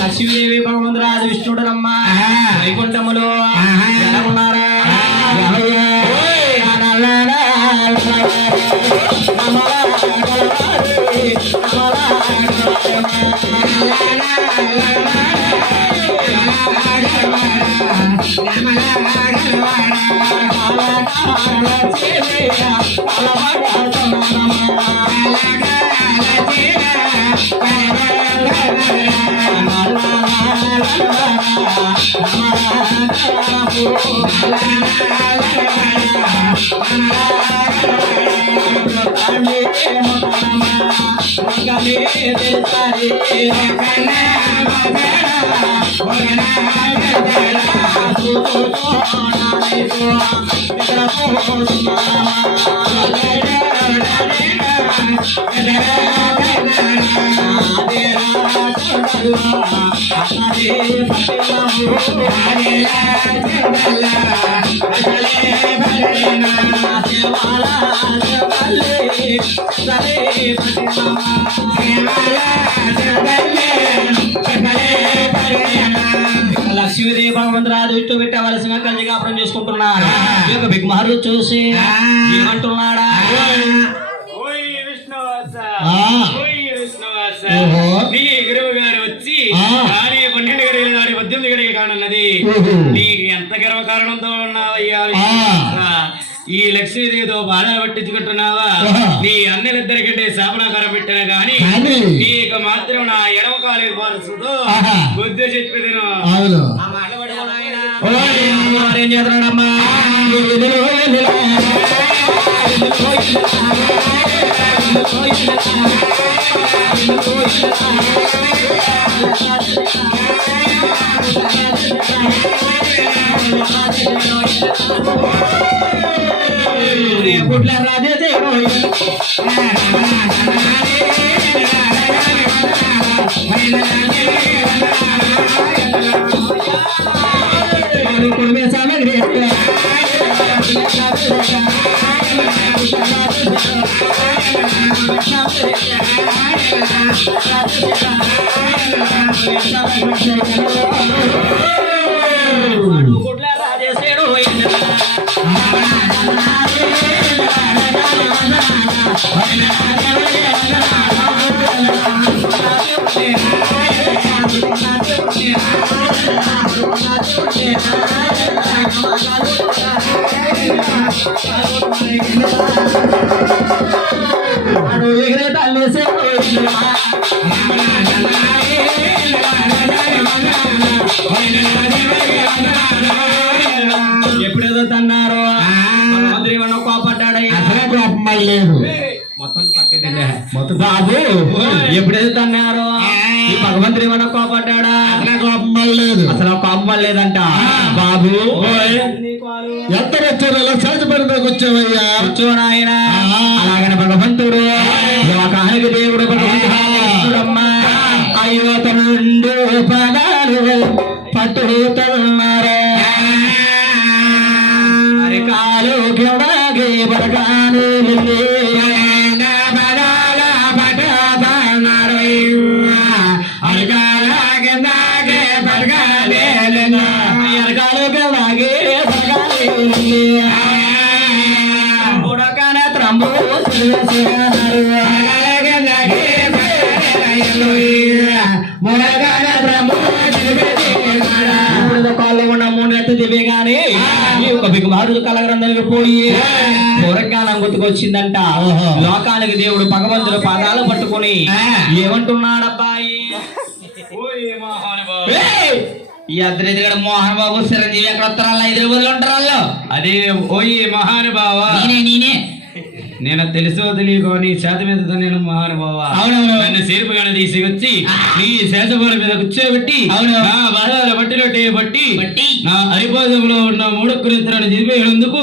లక్ష్మీదేవి భగవంతురాజు విష్ణుడనమ్మా వైకుంఠములో ఎలా ఉన్నారా లక్ష్మీదేవి భగవంతురాజు ఇటు పెట్టవలసిన కలిగాపురం చేసుకుంటున్నారు. ఈ యొక్క బిగ్మహరు చూసి ఏమంటున్నాడా నీ గురువు గారు వచ్చి 12 గడియలు దాడి 18 గడియలు కానున్నది. నీకు ఎంత గర్వకారణంతో ఉన్నావయ్యా? ఈ లక్ష్మీదేవితో బాధలు పట్టించుకుంటున్నావా? నీ అన్నలిద్దరికంటే శాపనాకారం పెట్టినా గాని నీకు మాత్రం నా ఎడమ కాలు పోల్సుతో బుద్ధి చెప్పేదను. ఏం చేస్తున్నాడమ్మా? రాజే ఎప్పుడేదో తన్నారు కోపడ్డాడు. కోపం లేదు మొత్తం బాబు. ఎప్పుడేదో తన్నారు ఈ భగవంతుడు ఏమన్నా కోపడ్డా? కోపం లేదు, అసలు కోపం లేదంట. బాబు ఎంత వచ్చారు? సహజపడిపోయి వచ్చావయ్యా. వచ్చాను ఆయన. అలాగని భగవంతుడు లోకానికి దేవుడు భగవంతుడమ్మా. అయ్యో తన 2 పదాలు పట్టుతున్నారు. అరికాలు కిందకి బరగాను దివ్యగానే ఈ ఒక బిగుమారులు కలగరందరికి పోయి పూరజ్ఞానం గుర్తుకొచ్చిందంట. లోకానికి దేవుడు భగవంతుడు పాదాలు పట్టుకుని ఏమంటున్నాడబ్బాయి? ఈ అద్రిగడ మోహన్ బాబు చిరంజీవి ఎక్కడ వస్తారా? 5 రోజులు ఉంటారు వాళ్ళు. అదే ఓయ్ మహానుభావ, నేనే నేను తెలుసో తెలియకో నీ చేత మీద నేను మహానుభావ నన్ను సేపుగానే తీసుకొచ్చి నీ శేషపాల మీద కూర్చోబెట్టి నా బాధాల బట్టినట్టే బట్టి నా అరిపోదంలో ఉన్న మూడొక్కరిద్దరని చెప్పేందుకు